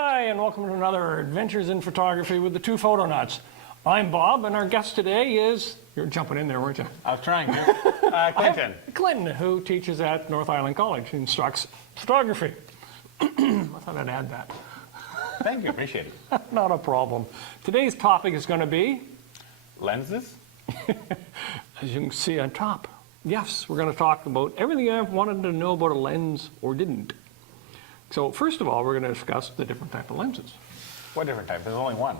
Hi, and welcome to another Adventures in Photography with the two Photonauts. I'm Bob, and our guest today is, you're jumping in there, weren't you? I was trying to. Clinton. Clinton, who teaches at North Island College, instructs photography. I thought I'd add that. Thank you, appreciate it. Not a problem. Today's topic is going to be, Lenses? as you can see on top, yes, we're going to talk about everything I've wanted to know about a lens or didn't. So first of all, we're going to discuss the different type of lenses. What different type? There's only one.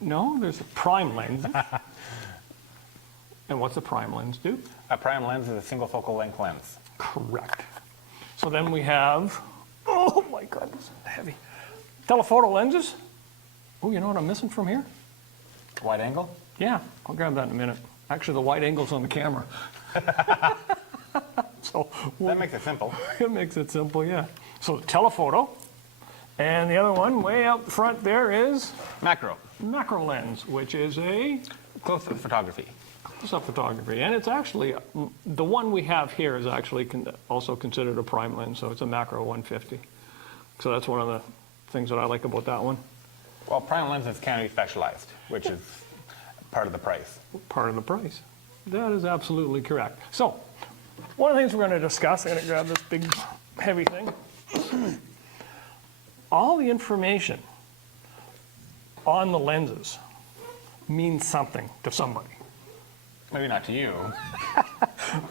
No, there's a prime lens. And what's a prime lens do? A prime lens is a single focal length lens. Correct. So then we have, oh my goodness, heavy. Telephoto lenses. Oh, you know what I'm missing from here? Wide angle? Yeah, I'll grab that in a minute. Actually, the wide angle's on the camera. So That makes it simple. it makes it simple, yeah. So telephoto. And the other one, way out front there, is Macro. macro lens, which is a Close-up photography. close-up photography. And it's actually, the one we have here is actually also considered a prime lens, so it's a macro 150. So that's one of the things that I like about that one. Well, prime lenses can be specialized, which is part of the price. Part of the price. That is absolutely correct. So, one of the things we're going to discuss, I'm going to grab this big, heavy thing. All the information on the lenses means something to somebody. Maybe not to you.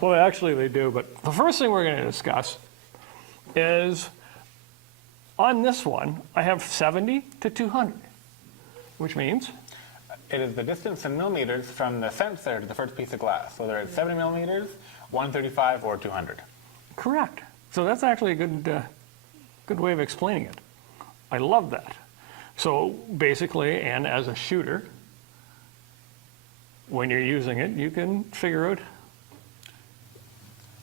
Well, actually they do, but the first thing we're going to discuss is on this one, I have 70 to 200, which means It is the distance in millimeters from the sensor to the first piece of glass, whether it's 70 millimeters, 135, or 200. correct. So that's actually a good way of explaining it. I love that. So basically, and as a shooter, when you're using it, you can figure out,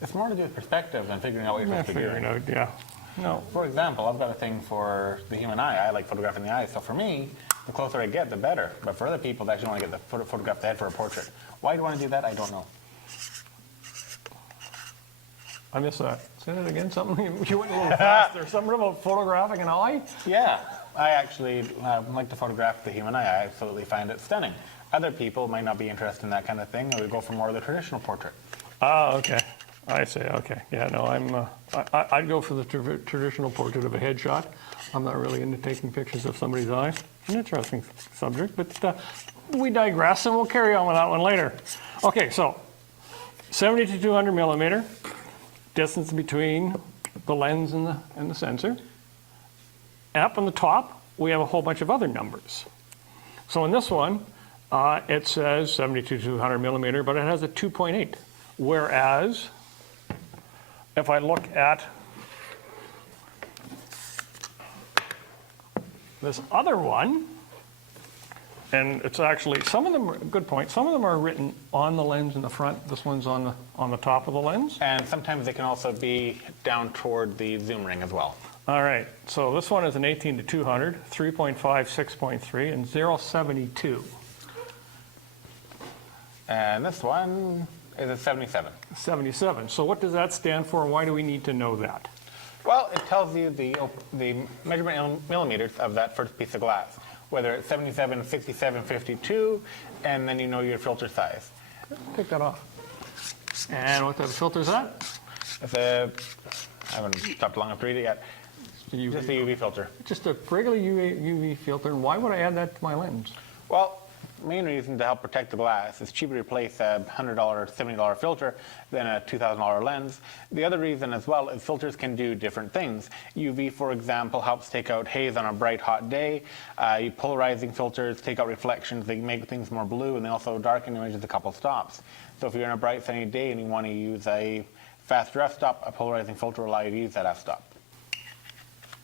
It's more to do with perspective than figuring out what you're supposed to do. figuring out, yeah. No, For example, I've got a thing for the human eye. I like photographing the eye, so for me, the closer I get, the better. But for other people, they actually want to get the photograph the head for a portrait. Why do you want to do that? I don't know. I missed that. Say that again, something, you went a little faster. Something about photographing an eye? Yeah, I actually like to photograph the human eye. I absolutely find it stunning. Other people might not be interested in that kind of thing. They would go for more of the traditional portrait. Ah, okay. I see, okay. Yeah, no, I'd go for the traditional portrait of a headshot. I'm not really into taking pictures of somebody's eyes. An interesting subject, but we digress and we'll carry on with that one later. Okay, so 70 to 200 millimeter, distance between the lens and the sensor. Up on the top, we have a whole bunch of other numbers. So in this one, it says 70 to 200 millimeter, but it has a 2.8. Whereas, if I look at this other one, and it's actually, some of them, good point, some of them are written on the lens in the front. This one's on the top of the lens. And sometimes they can also be down toward the zoom ring as well. All right, so this one is an 18 to 200, 3.5, 6.3, and 0.72. And this one is a 77. 77. So what does that stand for, and why do we need to know that? Well, it tells you the measurement in millimeters of that first piece of glass, whether it's 77, 67, 52, and then you know your filter size. Take that off. And what type of filter is that? It's a, I haven't stopped long enough to read it yet. Just a UV filter. Just a regular UV filter, and why would I add that to my lens? Well, main reason to help protect the glass. It's cheaper to replace a $100, $70 filter than a $2,000 lens. The other reason as well is filters can do different things. UV, for example, helps take out haze on a bright, hot day. Polarizing filters take out reflections. They make things more blue, and they also darken images a couple stops. So if you're in a bright, sunny day and you want to use a faster f-stop, a polarizing filter will allow you to use that f-stop.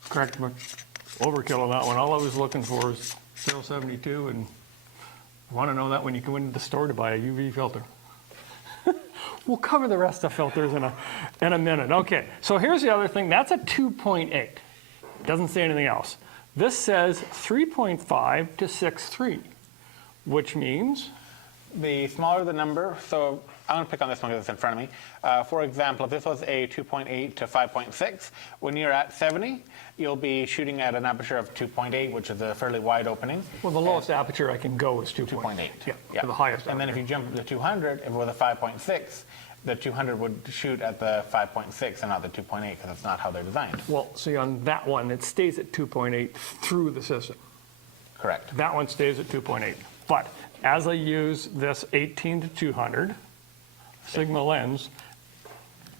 Correct, but overkill on that one. All I was looking for is 0.72, and I want to know that when you go into the store to buy a UV filter. We'll cover the rest of filters in a minute. Okay, so here's the other thing. That's a 2.8. It doesn't say anything else. This says 3.5 to 6.3, which means The smaller the number, so I'm going to pick on this one because it's in front of me. For example, if this was a 2.8 to 5.6, when you're at 70, you'll be shooting at an aperture of 2.8, which is a fairly wide opening. Well, the lowest aperture I can go is 2.8. 2.8. Yeah, to the highest And then if you jump to the 200, if it was a 5.6, the 200 would shoot at the 5.6 and not the 2.8 because that's not how they're designed. Well, see, on that one, it stays at 2.8 through the system. Correct. That one stays at 2.8. But as I use this 18 to 200 Sigma lens,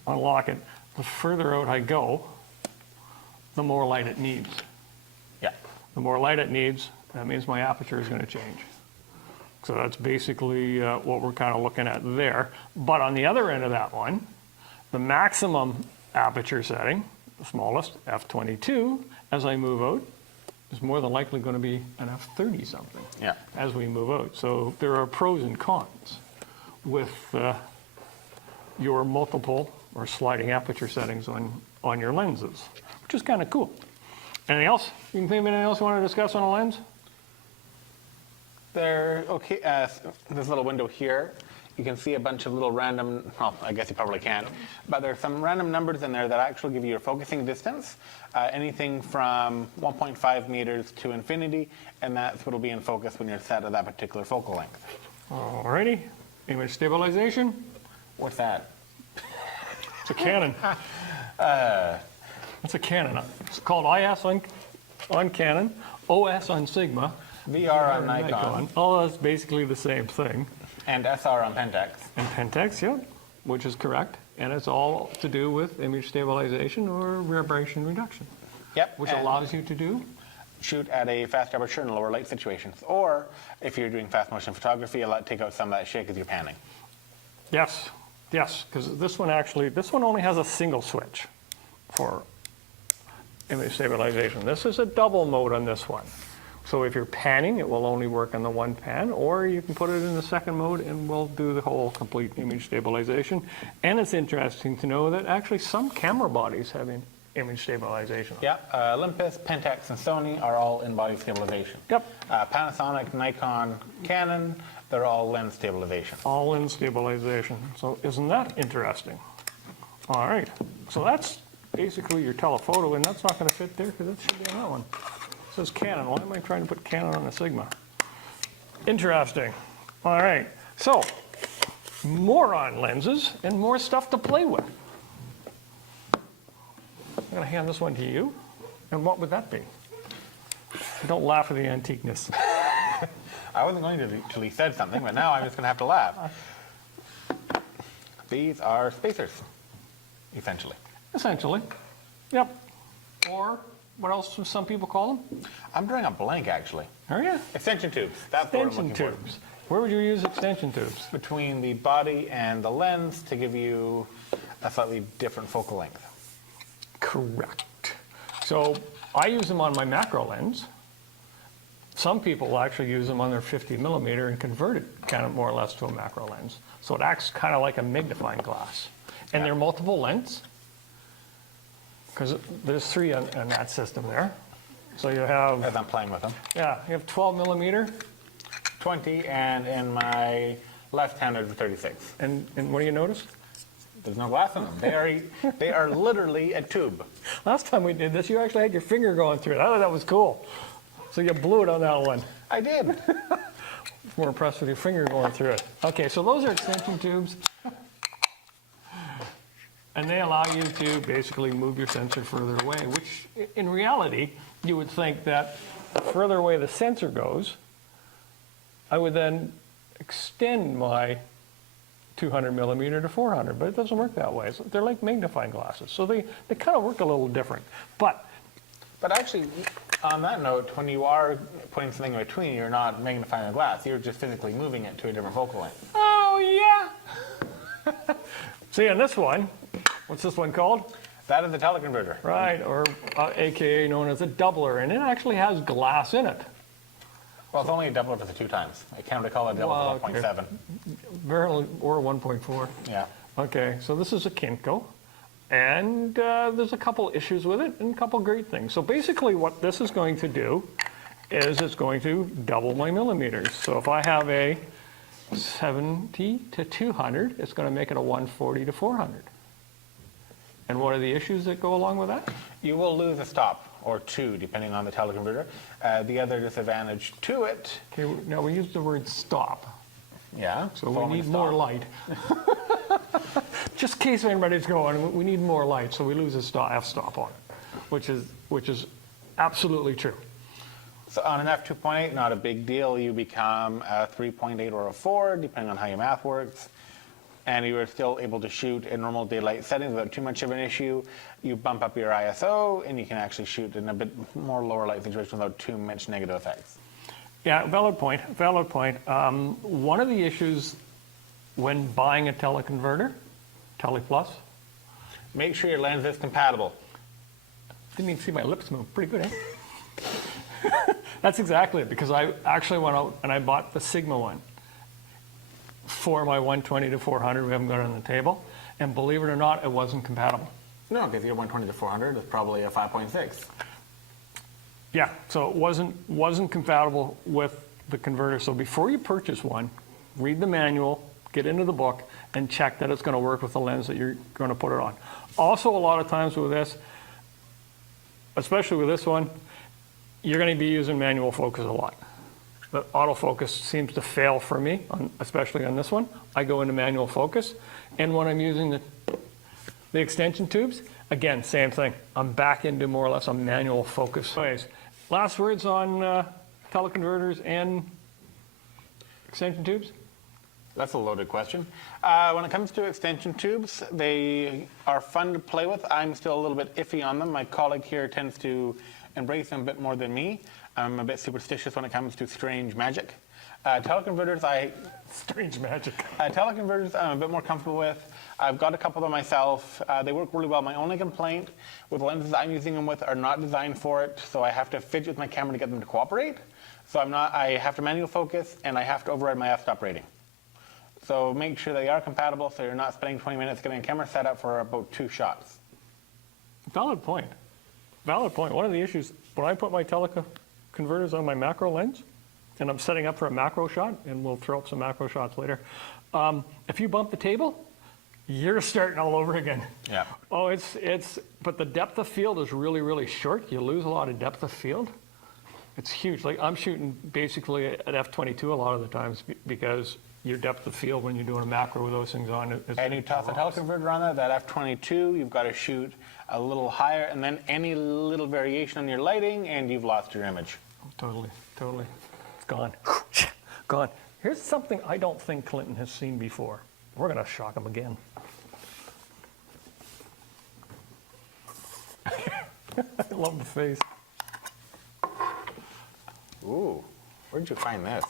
unlock it, the further out I go, the more light it needs. Yeah. The more light it needs, that means my aperture is going to change. So that's basically what we're kind of looking at there. But on the other end of that one, the maximum aperture setting, the smallest, f22, as I move out, is more than likely going to be an f30 something as we move out. So there are pros and cons with your multiple or sliding aperture settings on your lenses, which is kind of cool. Anything else? You can think of anything else you want to discuss on a lens? This little window here, you can see a bunch of little random, well, I guess you probably can't, but there's some random numbers in there that actually give you your focusing distance, anything from 1.5 meters to infinity, and that's what will be in focus when you're set at that particular focal length. Alrighty, image stabilization. What's that? It's a Canon. It's a Canon. It's called IS on Canon, OS on Sigma, VR on Nikon. Oh, that's basically the same thing. And SR on Pentax. And Pentax, yeah, which is correct. And it's all to do with image stabilization or vibration reduction. Yep. Which allows you to do? Shoot at a fast aperture in lower light situations. Or if you're doing fast motion photography, take out some of that shake as you're panning. Yes, because this one only has a single switch for image stabilization. This is a double mode on this one. So if you're panning, it will only work on the one pan, or you can put it in the second mode and we'll do the whole complete image stabilization. And it's interesting to know that actually some camera bodies have image stabilization. Yeah, Olympus, Pentax, and Sony are all in-body stabilization. Yep. Panasonic, Nikon, Canon, they're all lens stabilization. All in stabilization. So isn't that interesting? All right. So that's basically your telephoto, and that's not going to fit there because it should be on that one. It says Canon. Why am I trying to put Canon on a Sigma? Interesting. All right. So more on lenses and more stuff to play with. I'm going to hand this one to you. And what would that be? Don't laugh at the antiqueness. I wasn't going to until he said something, but now I'm just going to have to laugh. These are spacers, essentially. Essentially. Yep. Or what else do some people call them? I'm drawing a blank, actually. Oh, yeah. Extension tubes. That's what I'm Extension looking for. tubes. Where would you use extension tubes? Between the body and the lens to give you a slightly different focal length. Correct. So I use them on my macro lens. Some people will actually use them on their 50 millimeter and convert it kind of more or less to a macro lens. So it acts kind of like a magnifying glass. And they're multiple lengths, because there's 3 on that system there. So you have, As I'm playing with them. yeah, you have 12 millimeter. 20, and in my left hand there's a 36. And what do you notice? There's no glass in them. They are literally a tube. Last time we did this, you actually had your finger going through it. I thought that was cool. So you blew it on that one. I did. More impressed with your finger going through it. Okay, so those are extension tubes. And they allow you to basically move your sensor further away, which in reality, you would think that the further away the sensor goes, I would then extend my 200 millimeter to 400, but it doesn't work that way. So they're like magnifying glasses. So they kind of work a little different. But actually, on that note, when you are putting something in between, you're not magnifying the glass. You're just physically moving it to a different focal length. oh yeah. See, on this one, what's this one called? That is a teleconverter. Right, or AKA known as a doubler, and it actually has glass in it. Well, it's only a doubler for the 2 times. I can't recall a doubler for okay. 1.7. Barely, or 1.4. Yeah. Okay, so this is a Kinko, and there's a couple issues with it and a couple great things. So basically what this is going to do is it's going to double my millimeters. So if I have a 70 to 200, it's going to make it a 140 to 400. And what are the issues that go along with that? You will lose a stop or two, depending on the teleconverter. The other disadvantage to it, Okay, now we use the word stop, yeah. so we need more light. Just in case anybody's going, we need more light, so we lose a f-stop on it, which is absolutely true. So on an f2.8, not a big deal. You become a 3.8 or a 4, depending on how your math works. And you are still able to shoot in normal daylight settings without too much of an issue. You bump up your ISO, and you can actually shoot in a bit more lower light situation without too much negative effects. Yeah, valid point, valid point. One of the issues when buying a teleconverter, TelePlus, Make sure your lens is compatible. didn't even see my lips move, pretty good, eh? That's exactly it, because I actually went out and I bought the Sigma one for my 120 to 400, we haven't got it on the table, and believe it or not, it wasn't compatible. No, because your 120 to 400 is probably a 5.6. Yeah, so it wasn't compatible with the converter. So before you purchase one, read the manual, get into the book, and check that it's going to work with the lens that you're going to put it on. Also, a lot of times with this, especially with this one, you're going to be using manual focus a lot. The autofocus seems to fail for me, especially on this one. I go into manual focus, and when I'm using the extension tubes, again, same thing. I'm back into more or less a manual focus. Anyways, last words on teleconverters and extension tubes? That's a loaded question. When it comes to extension tubes, they are fun to play with. I'm still a little bit iffy on them. My colleague here tends to embrace them a bit more than me. I'm a bit superstitious when it comes to strange magic. Teleconverters, Strange magic. teleconverters I'm a bit more comfortable with. I've got a couple of them myself. They work really well. My only complaint with the lenses I'm using them with are not designed for it, so I have to fidget with my camera to get them to cooperate. So I have to manual focus, and I have to override my f-stop rating. So make sure they are compatible so you're not spending 20 minutes getting a camera set up for about 2 shots. Valid point. Valid point. One of the issues, when I put my teleconverters on my macro lens, and I'm setting up for a macro shot, and we'll throw up some macro shots later, if you bump the table, you're starting all over again. Yeah. Oh, but the depth of field is really, really short. You lose a lot of depth of field. It's huge. Like I'm shooting basically at f22 a lot of the times because your depth of field when you're doing a macro with those things on is. And you toss a teleconverter on that f22, you've got to shoot a little higher, and then any little variation on your lighting, and you've lost your image. Totally. It's gone. Gone. Here's something I don't think Clinton has seen before. We're going to shock him again. I love the face. Ooh, where'd you find this?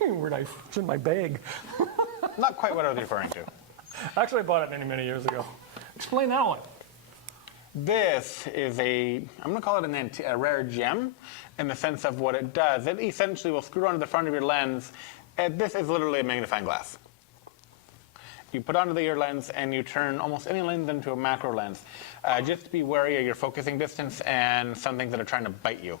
It's in my bag. Not quite what I was referring to. Actually, I bought it many, many years ago. Explain that one. This is I'm going to call it a rare gem in the sense of what it does. It essentially will screw onto the front of your lens, and this is literally a magnifying glass. You put onto your lens and you turn almost any lens into a macro lens. Just be wary of your focusing distance and some things that are trying to bite you.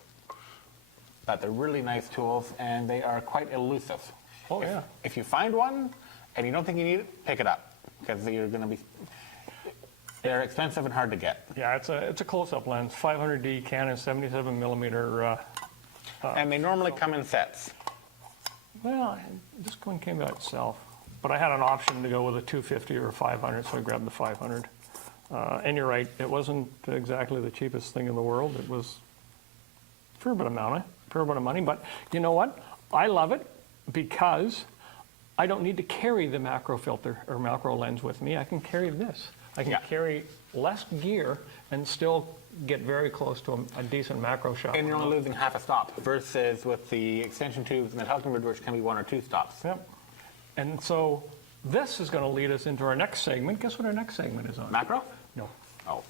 But they're really nice tools, and they are quite elusive. Oh, yeah. If you find one and you don't think you need it, pick it up, because they're expensive and hard to get. Yeah, it's a close-up lens, 500D Canon 77 millimeter. And they normally come in sets. Well, this one came by itself, but I had an option to go with a 250 or a 500, so I grabbed the 500. And you're right, it wasn't exactly the cheapest thing in the world. It was a fair bit of money, but you know what? I love it because I don't need to carry the macro filter or macro lens with me. I can carry this. I can carry less gear and still get very close to a decent macro shot. And you're only losing half a stop versus with the extension tubes and the teleconverter, which can be 1 or 2 stops. Yep. And so this is going to lead us into our next segment. Guess what our next segment is on? Macro? No. Oh.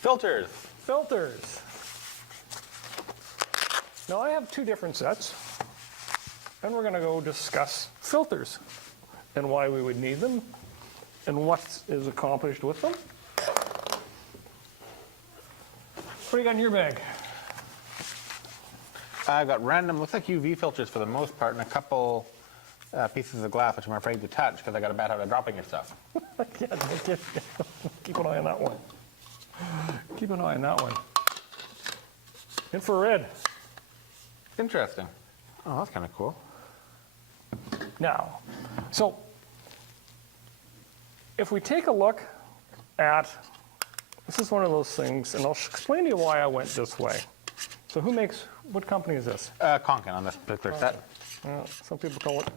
Filters. Filters. Now I have 2 different sets, and we're going to go discuss filters and why we would need them and what is accomplished with them. What do you got in your bag? I've got random, looks like UV filters for the most part, and a couple pieces of glass, which I'm afraid to touch because I got a bad habit of dropping your stuff. Yeah, keep an eye on that one. Keep an eye on that one. Infrared. Interesting. Oh, that's kind of cool. Now, so if we take a look at, this is one of those things, and I'll explain to you why I went this way. So what company is this? Konkin on this particular set. Some people call it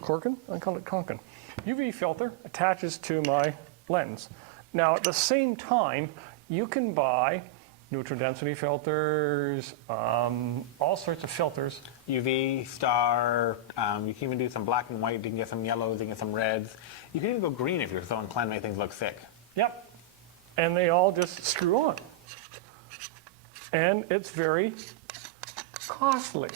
Korkin. I call it Konkin. UV filter attaches to my lens. Now, at the same time, you can buy neutral density filters, all sorts of filters. UV, star, you can even do some black and white, you can get some yellows, you can get some reds. You can even go green if you're so inclined to make things look thick. Yep. And they all just screw on. And it's very costly.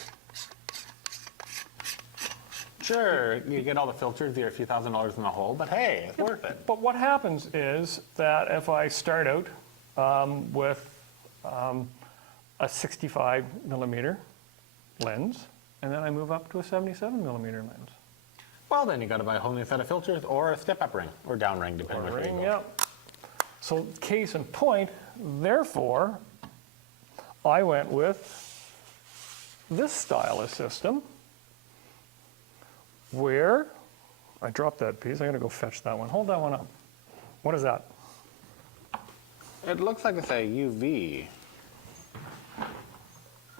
Sure, you get all the filters, you're a few $1,000s in the hole, but hey, it's worth it. But what happens is that if I start out with a 65 millimeter lens, and then I move up to a 77 millimeter lens. Well, then you got to buy a whole new set of filters or a step-up ring or down ring, depending on where you go. Yep. So case in point, therefore, I went with this style of system where I dropped that piece. I got to go fetch that one. Hold that one up. What is that? It looks like it's a UV.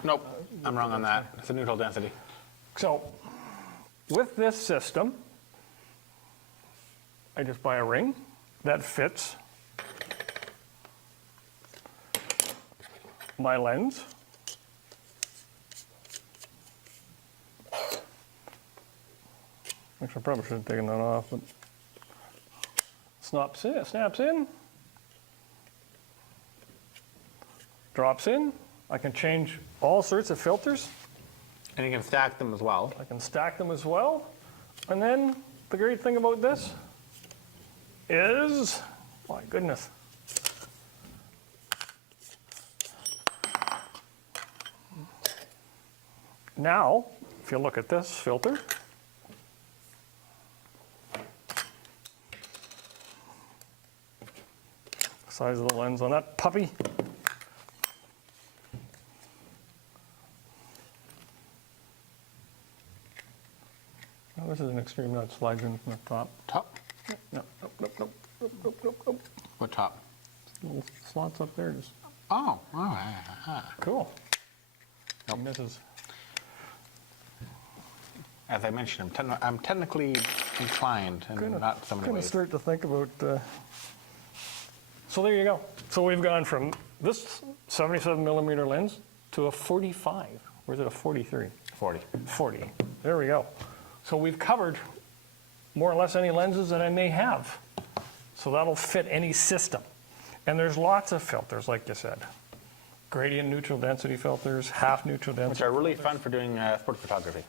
Nope, I'm wrong on that. It's a neutral density. So with this system, I just buy a ring that fits my lens. Actually, I probably should have taken that off, but snaps in, drops in. I can change all sorts of filters. And you can stack them as well. I can stack them as well. And then the great thing about this is, my goodness, now, if you look at this filter, size of the lens on that puppy. Oh, this is an extreme nut, slides in from the top. Top? No, nope. What top? Little slots up there, just Oh, cool. And this is, as I mentioned, I'm technically inclined and not so many gonna ways. start to think about. So there you go. So we've gone from this 77 millimeter lens to a 45. Or is it a 43? 40. 40. There we go. So we've covered more or less any lenses that I may have. So that'll fit any system. And there's lots of filters, like you said. Gradient neutral density filters, half neutral Which density. are really fun for doing sports photography.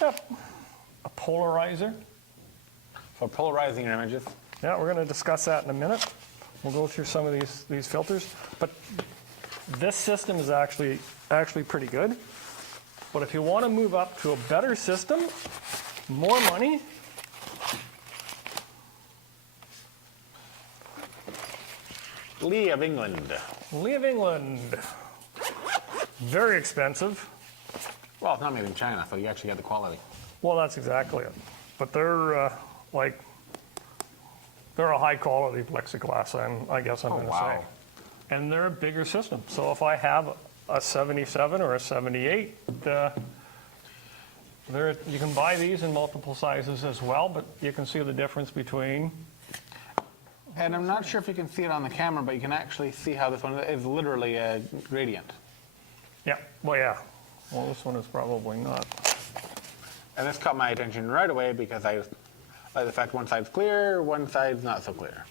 Yep. A polarizer. For polarizing your images. Yeah, we're going to discuss that in a minute. We'll go through some of these filters. But this system is actually pretty good. But if you want to move up to a better system, more money, Lee of England. Lee of England. Very expensive. Well, it's not made in China, so you actually get the quality. Well, that's exactly it. But they're they're a high quality plexiglass, I guess I'm going to say. And they're a bigger system. So if I have a 77 or a 78, you can buy these in multiple sizes as well, but you can see the difference between. And I'm not sure if you can see it on the camera, but you can actually see how this one is literally a gradient. Yeah, well, yeah. Well, this one is probably not. And this caught my attention right away because I like the fact one side's clear, one side's not so clear.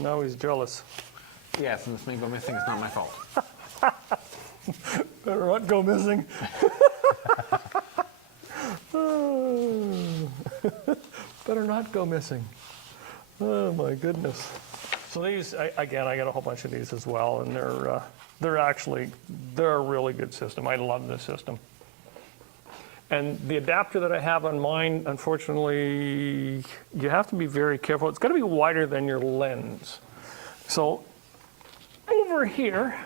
Now he's jealous. Yes, and this may go missing, it's not my fault. Better not go missing. Better not go missing. Oh my goodness. So these, again, I got a whole bunch of these as well, and they're a really good system. I love this system. And the adapter that I have on mine, unfortunately, you have to be very careful. It's got to be wider than your lens. So over here,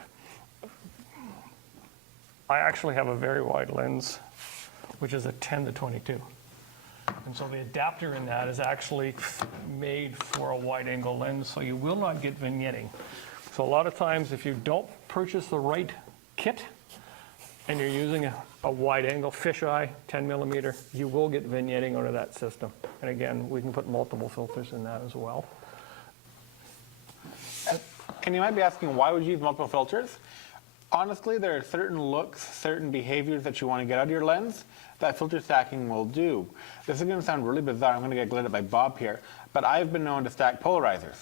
I actually have a very wide lens, which is a 10 to 22. And so the adapter in that is actually made for a wide angle lens, so you will not get vignetting. So a lot of times if you don't purchase the right kit and you're using a wide angle fisheye, 10 millimeter, you will get vignetting out of that system. And again, we can put multiple filters in that as well. And you might be asking, why would you use multiple filters? Honestly, there are certain looks, certain behaviors that you want to get out of your lens that filter stacking will do. This is going to sound really bizarre. I'm going to get glared at by Bob here, but I've been known to stack polarizers.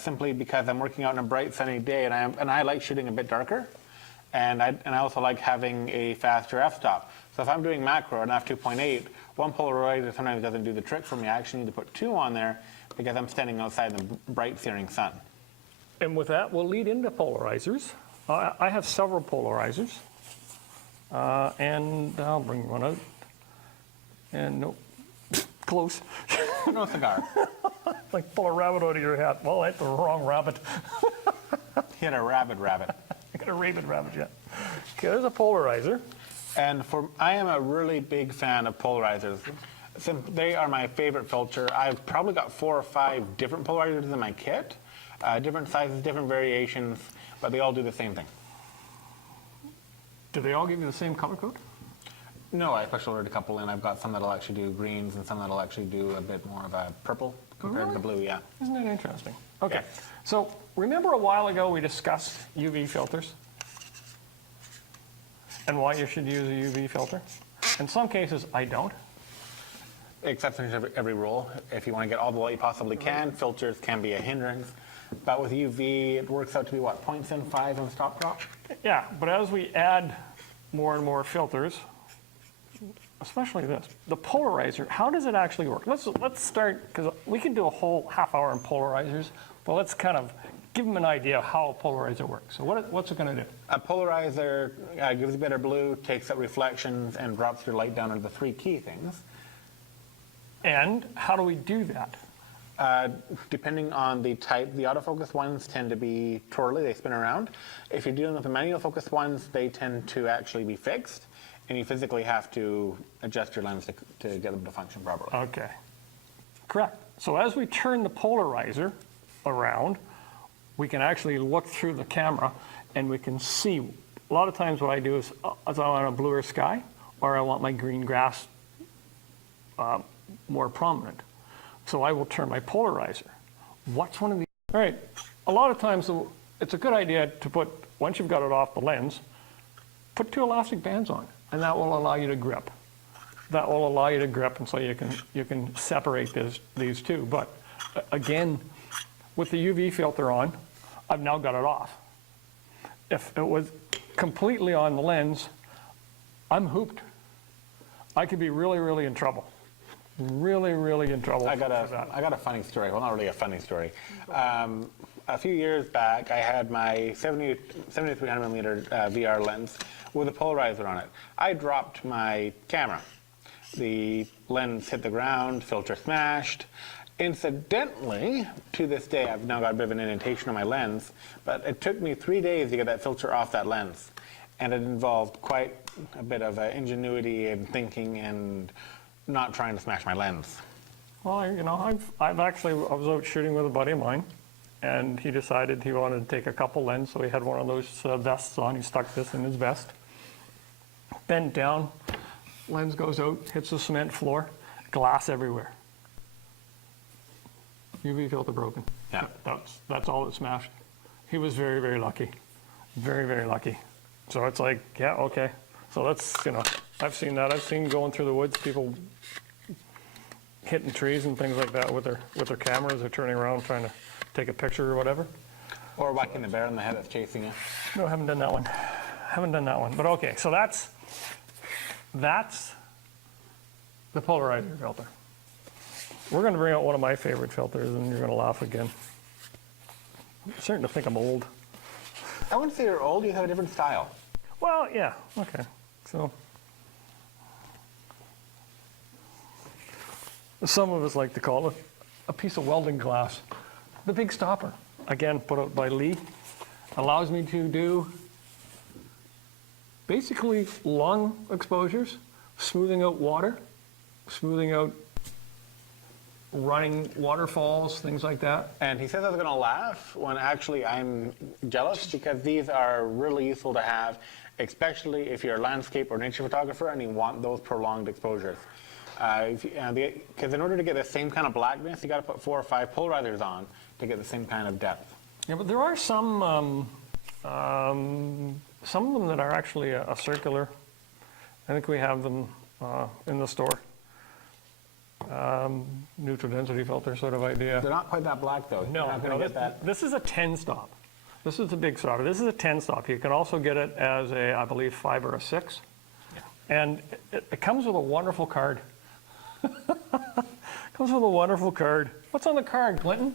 Simply because I'm working out on a bright sunny day and I like shooting a bit darker, and I also like having a faster f-stop. So if I'm doing macro and f2.8, one polarizer sometimes doesn't do the trick for me. I actually need to put two on there because I'm standing outside in the bright searing sun. And with that, we'll lead into polarizers. I have several polarizers, and I'll bring one out. And nope, close. No cigar. Like pull a rabbit out of your hat. Well, that's the wrong rabbit. Hit a rabid rabbit. I got a rabid rabbit yet. Okay, there's a polarizer. And I am a really big fan of polarizers. They are my favorite filter. I've probably got 4 or 5 different polarizers in my kit. Different sizes, different variations, but they all do the same thing. Do they all give you the same color code? No, I special ordered a couple, and I've got some that'll actually do greens and some that'll actually do a bit more of a purple compared to the blue, yeah. Isn't that interesting? Okay, Yeah. so remember a while ago we discussed UV filters and why you should use a UV filter? In some cases, I don't. Exceptions to every rule. If you want to get all the light you possibly can, filters can be a hindrance. But with UV, it works out to be what, 0.75 on stop drop? Yeah, but as we add more and more filters, especially this, the polarizer, how does it actually work? Let's start, because we can do a whole half hour on polarizers, but let's kind of give them an idea of how a polarizer works. So what's it going to do? A polarizer gives you better blue, takes out reflections, and drops your light down into the 3 key things. And how do we do that? Depending on the type, the autofocus ones tend to be twirly, they spin around. If you're dealing with the manual focus ones, they tend to actually be fixed, and you physically have to adjust your lens to get them to function properly. Okay, correct. So as we turn the polarizer around, we can actually look through the camera and we can see. A lot of times what I do is I want a bluer sky, or I want my green grass more prominent. So I will turn my polarizer. What's one of these? All right, a lot of times it's a good idea to put, once you've got it off the lens, put 2 elastic bands on, and that will allow you to grip. That will allow you to grip, and so you can separate these two. But again, with the UV filter on, I've now got it off. If it was completely on the lens, I'm hooped. I could be really, really in trouble. Really, really in trouble. I got a funny story. Well, not really a funny story. A few years back, I had my 7300 millimeter VR lens with a polarizer on it. I dropped my camera. The lens hit the ground, filter smashed. Incidentally, to this day, I've now got a bit of an indentation on my lens, but it took me 3 days to get that filter off that lens. And it involved quite a bit of ingenuity and thinking and not trying to smash my lens. Well, you know, I was out shooting with a buddy of mine, and he decided he wanted to take a couple lenses, so he had one of those vests on. He stuck this in his vest, bent down, lens goes out, hits the cement floor, glass everywhere. UV filter broken. Yeah. That's all that smashed. He was very, very lucky. Very, very lucky. So it's like, yeah, okay. So that's, you know, I've seen that. I've seen going through the woods, people hitting trees and things like that with their cameras. They're turning around trying to take a picture or whatever. Or whacking the bear in the head that's chasing you. No, I haven't done that one. Haven't done that one. But okay, so that's the polarizer filter. We're going to bring out one of my favorite filters, and you're going to laugh again. I'm starting to think I'm old. I wouldn't say you're old, you have a different style. Well, yeah, okay. So, some of us like to call it a piece of welding glass. The Big Stopper, again, put out by Lee, allows me to do basically long exposures, smoothing out water, smoothing out running waterfalls, things like that. And he says I was going to laugh when actually I'm jealous because these are really useful to have, especially if you're a landscape or nature photographer and you want those prolonged exposures. Because in order to get the same kind of blackness, you got to put 4 or 5 polarizers on to get the same kind of depth. Yeah, but there are some of them that are actually a circular. I think we have them in the store. Neutral density filter sort of idea. They're not quite that black though. No, You're not gonna no, get that. this is a 10 stop. This is the Big Stopper. This is a 10 stop. You can also get it as a, I believe, 5 or a 6. And it comes with a wonderful card. Comes with a wonderful card. What's on the card, Clinton?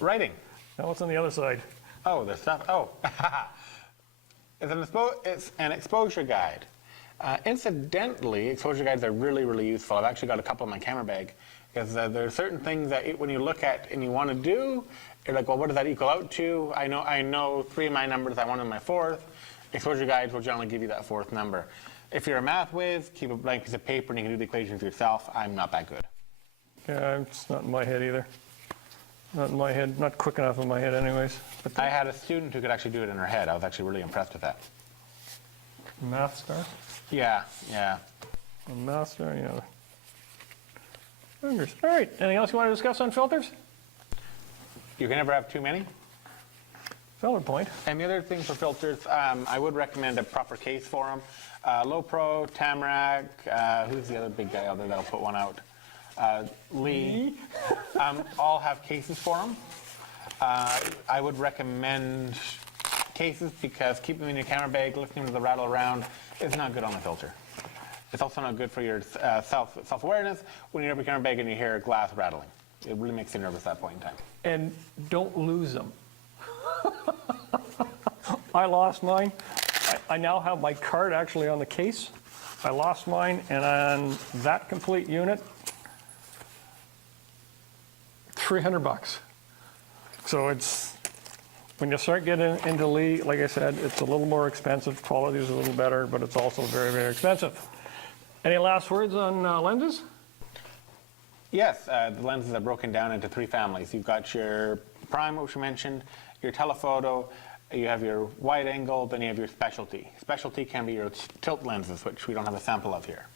Writing. Now what's on the other side? Oh, there's stuff. Oh. It's an exposure guide. Incidentally, exposure guides are really, really useful. I've actually got a couple in my camera bag because there are certain things that when you look at and you want to do, you're like, well, what does that equal out to? I know 3 of my numbers, I want in my 4th. Exposure guides will generally give you that 4th number. If you're a math whiz, keep a blank piece of paper and you can do the equations yourself. I'm not that good. Yeah, it's not in my head either. Not in my head, not quick enough in my head anyways. But I had a student who could actually do it in her head. I was actually really impressed with that. Math star? Yeah, yeah. A math star, yeah. Fingers. All right, anything else you want to discuss on filters? You can never have too many. Valid point. And the other thing for filters, I would recommend a proper case for them. Lowepro, Tamarack, who's the other big guy out there that'll put one out? Lee. All have cases for them. I would recommend cases because keeping them in your camera bag, listening to the rattle around is not good on the filter. It's also not good for your self-awareness when you're in your camera bag and you hear glass rattling. It really makes you nervous at that point in time. And don't lose them. I lost mine. I now have my card actually on the case. I lost mine, and on that complete unit, $300. So it's, when you start getting into Lee, like I said, it's a little more expensive. Quality is a little better, but it's also very, very expensive. Any last words on lenses? Yes, the lenses are broken down into 3 families. You've got your prime, which we mentioned, your telephoto, you have your wide angle, then you have your specialty. Specialty can be your tilt lenses, which we don't have a sample of here.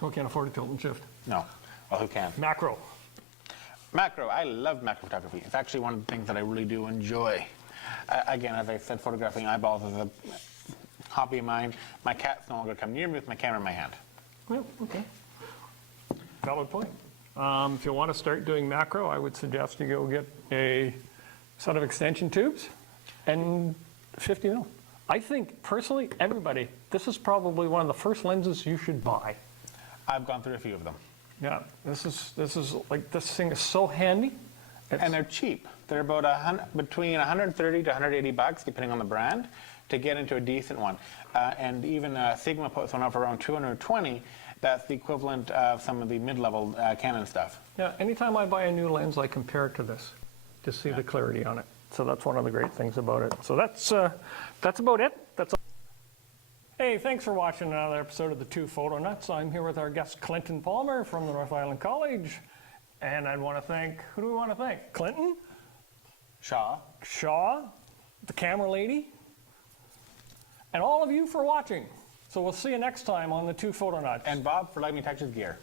Who can't afford a tilt and shift? No. Well, who can? Macro. Macro. I love macro photography. It's actually one of the things that I really do enjoy. Again, as I said, photographing eyeballs is a hobby of mine. My cats no longer come near me with my camera in my hand. Well, okay. Valid point. If you want to start doing macro, I would suggest you go get a set of extension tubes and 50 mil. I think, personally, everybody, this is probably one of the first lenses you should buy. I've gone through a few of them. Yeah, this is like, this thing is so handy. And they're cheap. They're about between 130 to 180 bucks, depending on the brand, to get into a decent one. And even Sigma puts one up for around 220. That's the equivalent of some of the mid-level Canon stuff. Yeah, anytime I buy a new lens, I compare it to this to see the clarity on it. So that's one of the great things about it. So that's about it. That's all. Hey, thanks for watching another episode of the Two Photo Nuts. I'm here with our guest Clinton Palmer from the North Island College. And I want to thank, who do we want to thank? Clinton? Shaw. The camera lady, and all of you for watching. So we'll see you next time on the Two Photo Nuts. And Bob for letting me touch his gear.